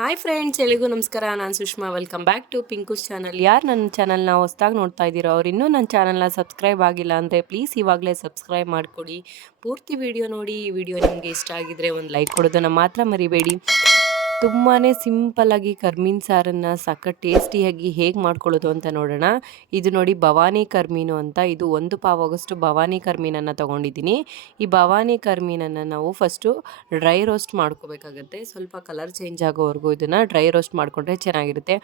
Hi friends ಎಲ್ಲಿಗೂ ನಮಸ್ಕಾರ. ನಾನು Sushma. Welcome back to Pinku's channel ಯಾರು ನನ್ನ ಚಾನಲ್ನ ಹೊಸ್ದಾಗಿ ನೋಡ್ತಾ ಇದ್ದೀರೋ ಅವ್ರು ಇನ್ನೂ ನನ್ನ ಚಾನಲ್ನ ಸಬ್ಸ್ಕ್ರೈಬ್ ಆಗಿಲ್ಲ ಅಂದರೆ ಪ್ಲೀಸ್ ಇವಾಗಲೇ ಸಬ್ಸ್ಕ್ರೈಬ್ ಮಾಡಿಕೊಡಿ. ಪೂರ್ತಿ ವಿಡಿಯೋ ನೋಡಿ, ಈ ವಿಡಿಯೋ ನಿಮಗೆ ಇಷ್ಟ ಆಗಿದ್ರೆ ಒಂದು ಲೈಕ್ ಕೊಡೋದನ್ನು ಮಾತ್ರ ಮರಿಬೇಡಿ. ತುಂಬಾ ಸಿಂಪಲ್ಲಾಗಿ ಕರ್ಮೀನ್ ಸಾರನ್ನು ಸಖತ್ ಟೇಸ್ಟಿಯಾಗಿ ಹೇಗೆ ಮಾಡ್ಕೊಳ್ಳೋದು ಅಂತ ನೋಡೋಣ. ಇದು ನೋಡಿ ಭವಾನಿ ಕರ್ಮೀನು ಅಂತ. ಇದು ಒಂದು ಪಾವಾಗಷ್ಟು ಭವಾನಿ ಕರ್ಮೀನನ್ನು ತೊಗೊಂಡಿದ್ದೀನಿ. ಈ ಭವಾನಿ ಕರ್ಮೀನನ್ನು ನಾವು ಫಸ್ಟು ಡ್ರೈ ರೋಸ್ಟ್ ಮಾಡ್ಕೋಬೇಕಾಗತ್ತೆ. ಸ್ವಲ್ಪ ಕಲರ್ ಚೇಂಜ್ ಆಗೋವರೆಗೂ ಇದನ್ನು ಡ್ರೈ ರೋಸ್ಟ್ ಮಾಡಿಕೊಂಡ್ರೆ ಚೆನ್ನಾಗಿರುತ್ತೆ.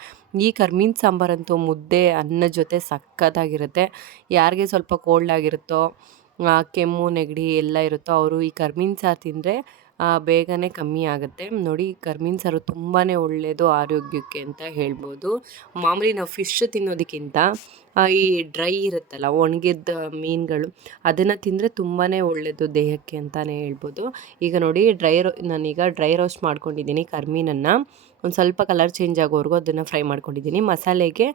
ಈ ಕರ್ಮೀನ್ ಸಾಂಬಾರಂತೂ ಮುದ್ದೆ ಅನ್ನದ ಜೊತೆ ಸಖತ್ತಾಗಿರುತ್ತೆ. ಯಾರಿಗೆ ಸ್ವಲ್ಪ ಕೋಲ್ಡ್ ಆಗಿರುತ್ತೋ ಕೆಮ್ಮು, ನೆಗಡಿ ಎಲ್ಲ ಇರುತ್ತೋ, ಅವರು ಈ ಕರ್ಮೀನ್ ಸಾರು ತಿಂದರೆ ಬೇಗನೆ ಕಮ್ಮಿ ಆಗುತ್ತೆ. ನೋಡಿ, ಕರ್ಮೀನ್ ಸಾರು ತುಂಬಾ ಒಳ್ಳೆಯದು ಆರೋಗ್ಯಕ್ಕೆ ಅಂತ ಹೇಳ್ಬೋದು. ಮಾಮೂಲಿ ನಾವು ಫಿಶ್ ತಿನ್ನೋದಕ್ಕಿಂತ ಈ ಡ್ರೈ ಇರುತ್ತಲ್ಲ ಒಣಗಿದ ಮೀನುಗಳು, ಅದನ್ನು ತಿಂದರೆ ತುಂಬಾ ಒಳ್ಳೆಯದು ದೇಹಕ್ಕೆ ಅಂತಲೇ ಹೇಳ್ಬೋದು. ಈಗ ನೋಡಿ, ಡ್ರೈ ರೋ, ನಾನೀಗ ಡ್ರೈ ರೋಸ್ಟ್ ಮಾಡ್ಕೊಂಡಿದ್ದೀನಿ ಕರ್ಮೀನನ್ನು. ಒಂದು ಸ್ವಲ್ಪ ಕಲರ್ ಚೇಂಜ್ ಆಗೋವರೆಗೂ ಅದನ್ನು ಫ್ರೈ ಮಾಡ್ಕೊಂಡಿದ್ದೀನಿ. ಮಸಾಲೆಗೆ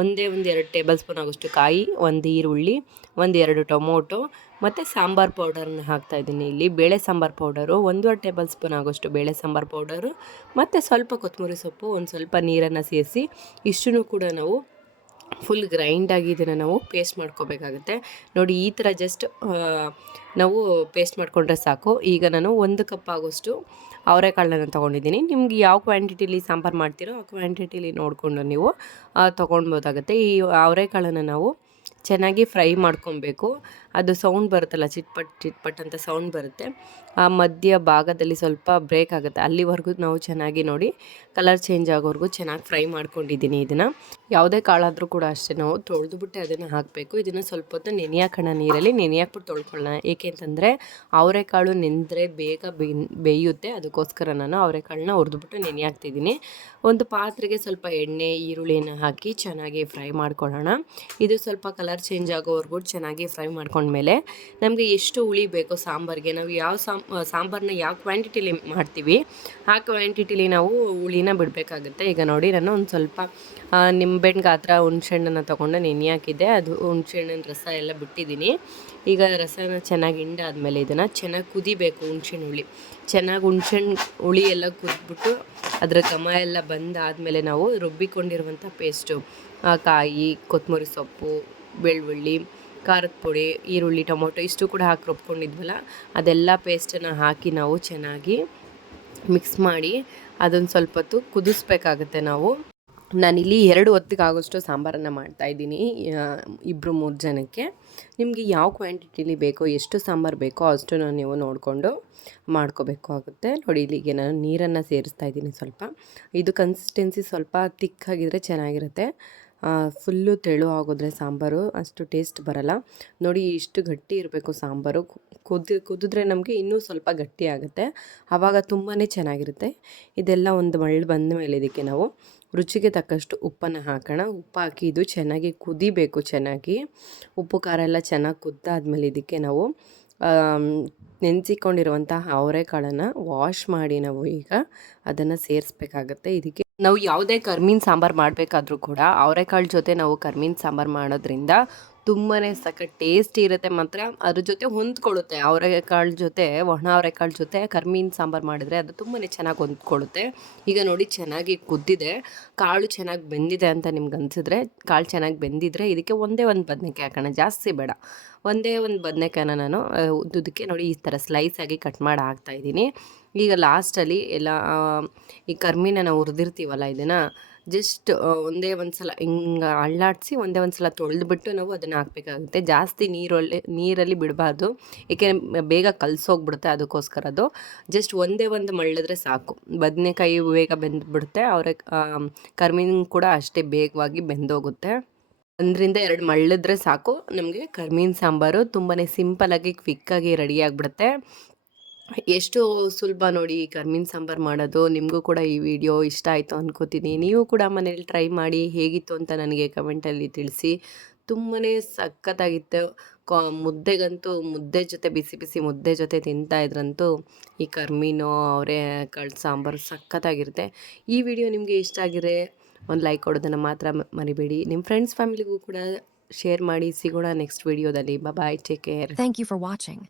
ಒಂದೇ ಒಂದು ಎರಡು ಟೇಬಲ್ ಸ್ಪೂನ್ ಆಗೋಷ್ಟು ಕಾಯಿ, ಒಂದು ಈರುಳ್ಳಿ, ಒಂದು ಎರಡು ಟೊಮೊಟೊ, ಮತ್ತು ಸಾಂಬಾರು ಪೌಡರ್ನ ಹಾಕ್ತಾಯಿದ್ದೀನಿ ಇಲ್ಲಿ. ಬೇಳೆ ಸಾಂಬಾರು ಪೌಡರು, ಒಂದೂವರೆ ಟೇಬಲ್ ಸ್ಪೂನ್ ಆಗೋಷ್ಟು ಬೇಳೆ ಸಾಂಬಾರು ಪೌಡರು, ಮತ್ತು ಸ್ವಲ್ಪ ಕೊತ್ತಂಬರಿ ಸೊಪ್ಪು, ಒಂದು ಸ್ವಲ್ಪ ನೀರನ್ನು ಸೇರಿಸಿ, ಇಷ್ಟನ್ನು ಕೂಡ ನಾವು ಫುಲ್ ಗ್ರೈಂಡಾಗಿ ಇದನ್ನು ನಾವು, ಪೇಸ್ಟ್ ಮಾಡ್ಕೋಬೇಕಾಗುತ್ತೆ. ನೋಡಿ, ಈ ಥರ ಜಸ್ಟ್ ನಾವು ಪೇಸ್ಟ್ ಮಾಡಿಕೊಂಡ್ರೆ ಸಾಕು. ಈಗ ನಾನು ಒಂದು ಕಪ್ ಆಗೋಷ್ಟು ಅವರೆಕಾಳನ್ನ ತೊಗೊಂಡಿದ್ದೀನಿ. ನಿಮ್ಗೆ ಯಾವ ಕ್ವಾಂಟಿಟಿಲಿ ಸಾಂಬಾರು ಮಾಡ್ತೀರೋ ಆ ಕ್ವಾಂಟಿಟಿಲಿ ನೋಡಿಕೊಂಡು ನೀವು ತೊಗೊಳ್ಬೋದಾಗುತ್ತೆ ಈ ಅವರೆಕಾಳನ್ನು ನಾವು ಚೆನ್ನಾಗಿ ಫ್ರೈ ಮಾಡ್ಕೊಬೇಕು. ಅದು ಸೌಂಡ್ ಬರುತ್ತಲ್ಲ, ಚಿಟ್ಪಟ್ ಚಿಟ್ಪಟ್ ಅಂತ ಸೌಂಡ್ ಬರುತ್ತೆ. ಆ ಮಧ್ಯ ಭಾಗದಲ್ಲಿ ಸ್ವಲ್ಪ ಬ್ರೇಕ್ ಆಗುತ್ತೆ. ಅಲ್ಲಿವರೆಗೂ ನಾವು ಚೆನ್ನಾಗಿ ನೋಡಿ ಕಲರ್ ಚೇಂಜ್ ಆಗೋವರೆಗೂ ಚೆನ್ನಾಗಿ ಫ್ರೈ ಮಾಡ್ಕೊಂಡಿದ್ದೀನಿ ಇದನ್ನು. ಯಾವುದೇ ಕಾಳಾದರೂ ಕೂಡ ಅಷ್ಟೇ, ನಾವು ತೊಳೆದುಬಿಟ್ಟು ಅದನ್ನು ಹಾಕಬೇಕು. ಇದನ್ನು ಸ್ವಲ್ಪ ಹೊತ್ತು ನೆನೆಯಾಕೋಣ ನೀರಲ್ಲಿ, ನೆನೆಯಾಕ್ಬಿಟ್ಟು ತೊಳ್ಕೊಳ್ಳೋಣ. ಏಕೆ ಅಂತಂದರೆ ಅವರೆಕಾಳು ನೆಂದರೆ ಬೇಗ ಬೇಯುತ್ತೆ. ಅದಕ್ಕೋಸ್ಕರ ನಾನು ಅವರೆಕಾಳನ್ನ ಹುರಿದ್ಬಿಟ್ಟು ನೆನೆ ಹಾಕ್ತಿದ್ದೀನಿ ಒಂದು ಪಾತ್ರೆಗೆ ಸ್ವಲ್ಪ ಎಣ್ಣೆ ಈರುಳ್ಳಿನ ಹಾಕಿ ಚೆನ್ನಾಗಿ ಫ್ರೈ ಮಾಡ್ಕೊಳ್ಳೋಣ. ಇದು ಸ್ವಲ್ಪ ಕಲರ್ ಚೇಂಜ್ ಆಗೋವರೆಗೂ ಚೆನ್ನಾಗಿ ಫ್ರೈ ಮಾಡ್ಕೊಂಡ್ಮೇಲೆ ನಮಗೆ ಎಷ್ಟು ಹುಳಿ ಬೇಕೋ ಸಾಂಬಾರಿಗೆ, ನಾವು ಯಾವ ಸಾಂಬ್ ಸಾಂಬಾರನ್ನ ಯಾವ ಕ್ವಾಂಟಿಟಿಲಿ ಮಾಡ್ತೀವಿ, ಆ ಕ್ವಾಂಟಿಟಿಲಿ ನಾವು ಹುಳಿನ ಬಿಡಬೇಕಾಗುತ್ತೆ. ಈಗ ನೋಡಿ, ನಾನು ಒಂದು ಸ್ವಲ್ಪ ನಿಂಬೆಹಣ್ಣು ಗಾತ್ರ, ಹುಣ್ಸೆಹಣ್ಣನ್ನು ತೊಗೊಂಡು ನೆನೆ ಹಾಕಿದ್ದೆ ಅದು ಹುಣ್ಸೆಹಣ್ಣಿನ ರಸ ಎಲ್ಲ ಬಿಟ್ಟಿದ್ದೀನಿ. ಈಗ ರಸನ ಚೆನ್ನಾಗಿ ಹಿಂಡಾದ್ಮೇಲೆ ಇದನ್ನು ಚೆನ್ನಾಗಿ ಕುದಿಬೇಕು ಹುಣ್ಸೆಹಣ್ಣು ಹುಳಿ. ಚೆನ್ನಾಗಿ ಹುಣ್ಸೆಹಣ್ಣು ಹುಳಿ ಎಲ್ಲ ಕುದ್ಬಿಟ್ಟು ಅದರ ಘಮ ಎಲ್ಲ ಬಂದಾದಮೇಲೆ ನಾವು ರುಬ್ಬಿಕೊಂಡಿರುವಂಥ ಪೇಸ್ಟು ಕಾಯಿ ಕೊತ್ತಂಬರಿ ಸೊಪ್ಪು, ಬೆಳ್ಳುಳ್ಳಿ ಖಾರದ ಪುಡಿ, ಈರುಳ್ಳಿ, ಟೊಮೊಟೊ ಇಷ್ಟು ಕೂಡ ಹಾಕಿ ರುಬ್ಕೊಂಡಿದ್ವಲ್ಲ, ಅದೆಲ್ಲ ಪೇಸ್ಟನ್ನು ಹಾಕಿ ನಾವು ಚೆನ್ನಾಗಿ ಮಿಕ್ಸ್ ಮಾಡಿ ಅದೊಂದು ಸ್ವಲ್ಪ ಹೊತ್ತು ಕುದಿಸ್ಬೇಕಾಗತ್ತೆ ನಾವು. ನಾನಿಲ್ಲಿ ಎರಡು ಹೊತ್ತಿಗೆ ಆಗೋಷ್ಟು ಸಾಂಬಾರನ್ನು ಮಾಡ್ತಾಯಿದ್ದೀನಿ ಇಬ್ಬರು ಮೂರು ಜನಕ್ಕೆ. ನಿಮಗೆ ಯಾವ ಕ್ವಾಂಟಿಟಿಲಿ ಬೇಕೋ, ಎಷ್ಟು ಸಾಂಬಾರು ಬೇಕೋ ಅಷ್ಟು ನೀವು ನೋಡಿಕೊಂಡು ಮಾಡ್ಕೋಬೇಕು ಆಗುತ್ತೆ. ನೋಡಿ, ಇಲ್ಲಿಗೆ ನಾನು ನೀರನ್ನು ಸೇರಿಸ್ತಾ ಇದ್ದೀನಿ ಸ್ವಲ್ಪ. ಇದು ಕನ್ಸಿಸ್ಟೆನ್ಸಿ ಸ್ವಲ್ಪ ತಿಕ್ಕಾಗಿದ್ದರೆ ಚೆನ್ನಾಗಿರುತ್ತೆ. ಫುಲ್ಲು ತೆಳು ಆಗೋದ್ರೆ ಸಾಂಬಾರು, ಅಷ್ಟು ಟೇಸ್ಟ್ ಬರಲ್ಲ. ನೋಡಿ, ಇಷ್ಟು ಗಟ್ಟಿ ಇರಬೇಕು ಸಾಂಬಾರು. ಕುದಿ, ಕುದಿದ್ರೆ ನಮಗೆ ಇನ್ನೂ ಸ್ವಲ್ಪ ಗಟ್ಟಿ ಆಗುತ್ತೆ. ಆವಾಗ ತುಂಬಾ ಚೆನ್ನಾಗಿರುತ್ತೆ. ಇದೆಲ್ಲ ಒಂದು ಮಳ್ಳು ಬಂದ ಮೇಲೆ ಇದಕ್ಕೆ ನಾವು ರುಚಿಗೆ ತಕ್ಕಷ್ಟು ಉಪ್ಪನ್ನು ಹಾಕೋಣ. ಉಪ್ಪು ಹಾಕಿ ಇದು ಚೆನ್ನಾಗಿ ಕುದಿಬೇಕು ಚೆನ್ನಾಗಿ. ಉಪ್ಪು, ಖಾರ ಎಲ್ಲ ಚೆನ್ನಾಗಿ ಕುದ್ದಾದ್ಮೇಲೆ ಇದಕ್ಕೆ ನಾವು ನೆನೆಸಿಕೊಂಡಿರುವಂತಹ ಅವರೆಕಾಳನ್ನು ವಾಶ್ ಮಾಡಿ ನಾವು ಈಗ ಅದನ್ನು ಸೇರಿಸ್ಬೇಕಾಗತ್ತೆ. ಇದಕ್ಕೆ ನಾವು ಯಾವುದೇ ಕರ್ಮೀನ್ ಸಾಂಬಾರು ಮಾಡಬೇಕಾದ್ರೂ ಕೂಡ ಅವರೆಕಾಳು ಜೊತೆ ನಾವು ಕರ್ಮೀನ್ ಸಾಂಬಾರು ಮಾಡೋದ್ರಿಂದ ತುಂಬಾ ಸಖತ್ ಟೇಸ್ಟಿ ಇರುತ್ತೆ ಮಾತ್ರ. ಅದ್ರ ಜೊತೆ ಹೊಂದ್ಕೊಳ್ಳುತ್ತೆ ಅವರೆಕಾಳು ಜೊತೆ, ಒಣ ಅವರೆಕಾಳು ಜೊತೆ ಕರ್ಮೀನ್ ಸಾಂಬಾರು ಮಾಡಿದರೆ ಅದು ತುಂಬಾ ಚೆನ್ನಾಗಿ ಹೊಂದ್ಕೊಳ್ಳುತ್ತೆ. ಈಗ ನೋಡಿ ಚೆನ್ನಾಗಿ ಕುದ್ದಿದೆ. ಕಾಳು ಚೆನ್ನಾಗಿ ಬೆಂದಿದೆ ಅಂತ ನಿಮ್ಗೆ ಅನಿಸಿದ್ರೆ, ಕಾಳು ಚೆನ್ನಾಗಿ ಬೆಂದಿದ್ರೆ ಇದಕ್ಕೆ ಒಂದೇ ಒಂದು ಬದನೆಕಾಯಿ ಹಾಕೋಣ. ಜಾಸ್ತಿ ಬೇಡ. ಒಂದೇ ಒಂದು ಬದನೆಕಾಯಿನ ನಾನು ಉದ್ದುದಕ್ಕೆ ನೋಡಿ ಈ ಥರ ಸ್ಲೈಸಾಗಿ ಕಟ್ ಮಾಡಿ ಹಾಕ್ತಾಯಿದ್ದೀನಿ ಈಗ ಲಾಸ್ಟಲ್ಲಿ ಎಲ್ಲ ಈ ಕರ್ಮಿನ ನಾವು ಹುರಿದಿರ್ತೀವಲ್ಲ ಇದನ್ನು ಜಸ್ಟ್ ಒಂದೇ ಒಂದು ಸಲ ಹಿಂಗೆ ಅಳ್ಳಾಡಿಸಿ ಒಂದೇ ಒಂದು ಸಲ ತೊಳೆದ್ಬಿಟ್ಟು ನಾವು ಅದನ್ನು ಹಾಕಬೇಕಾಗುತ್ತೆ. ಜಾಸ್ತಿ ನೀರೊಳ್ಳೆ, ನೀರಲ್ಲಿ ಬಿಡಬಾರ್ದು. ಏಕೆ, ಬೇಗ ಕಲಸೋಗ್ಬಿಡುತ್ತೆ ಅದಕ್ಕೋಸ್ಕರ ಅದು. ಜಸ್ಟ್ ಒಂದೇ ಒಂದು ಮಳ್ಳಿದ್ರೆ ಸಾಕು. ಬದನೆಕಾಯಿ ಬೇಗ ಬೆಂದ್ಬಿಡುತ್ತೆ. ಅವರ ಕರ್ಮಿನ ಕೂಡ ಅಷ್ಟೇ ಬೇಗವಾಗಿ ಬೆಂದೋಗುತ್ತೆ. ಒಂದರಿಂದ ಎರಡು ಮಳ್ಳಿದ್ರೆ ಸಾಕು. ನಮಗೆ ಕರ್ಮೀನ್ ಸಾಂಬಾರು ತುಂಬಾ ಸಿಂಪಲಾಗಿ ಕ್ವಿಕ್ಕಾಗಿ ರೆಡಿ ಆಗಿಬಿಡುತ್ತೆ. ಎಷ್ಟು ಸುಲಭ ನೋಡಿ ಕರ್ಮೀನ್ ಸಾಂಬಾರು ಮಾಡೋದು. ನಿಮಗೂ ಕೂಡ ಈ ವಿಡಿಯೋ ಇಷ್ಟ ಆಯಿತು ಅನ್ಕೋತೀನಿ. ನೀವು ಕೂಡ ಮನೇಲಿ ಟ್ರೈ ಮಾಡಿ ಹೇಗಿತ್ತು ಅಂತ ನನಗೆ ಕಮೆಂಟಲ್ಲಿ ತಿಳಿಸಿ. ತುಂಬಾ ಸಖತ್ತಾಗಿತ್ತು. ಕಾ ಮುದ್ದೆಗಂತೂ ಮುದ್ದೆ ಜೊತೆ ಬಿಸಿ ಬಿಸಿ ಮುದ್ದೆ ಜೊತೆ ತಿಂತಾ ಇದ್ರಂತೂ ಈ ಕರ್ಮೀನು ಅವರೇ ಕಳ್ ಸಾಂಬಾರು ಸಖತ್ತಾಗಿರುತ್ತೆ. ಈ ವಿಡಿಯೋ ನಿಮಗೆ ಇಷ್ಟ ಆಗಿದ್ರೆ ಒಂದು ಲೈಕ್ ಕೊಡೋದನ್ನು ಮಾತ್ರ ಮರಿಬೇಡಿ. ನಿಮ್ಮ ಫ್ರೆಂಡ್ಸ್ ಫ್ಯಾಮಿಲಿಗೂ ಕೂಡ ಶೇರ್ ಮಾಡಿ. ಸಿಗೋಣ ನೆಕ್ಸ್ಟ್ ವಿಡಿಯೋದಲ್ಲಿ. Bye take care. Thank you for watching.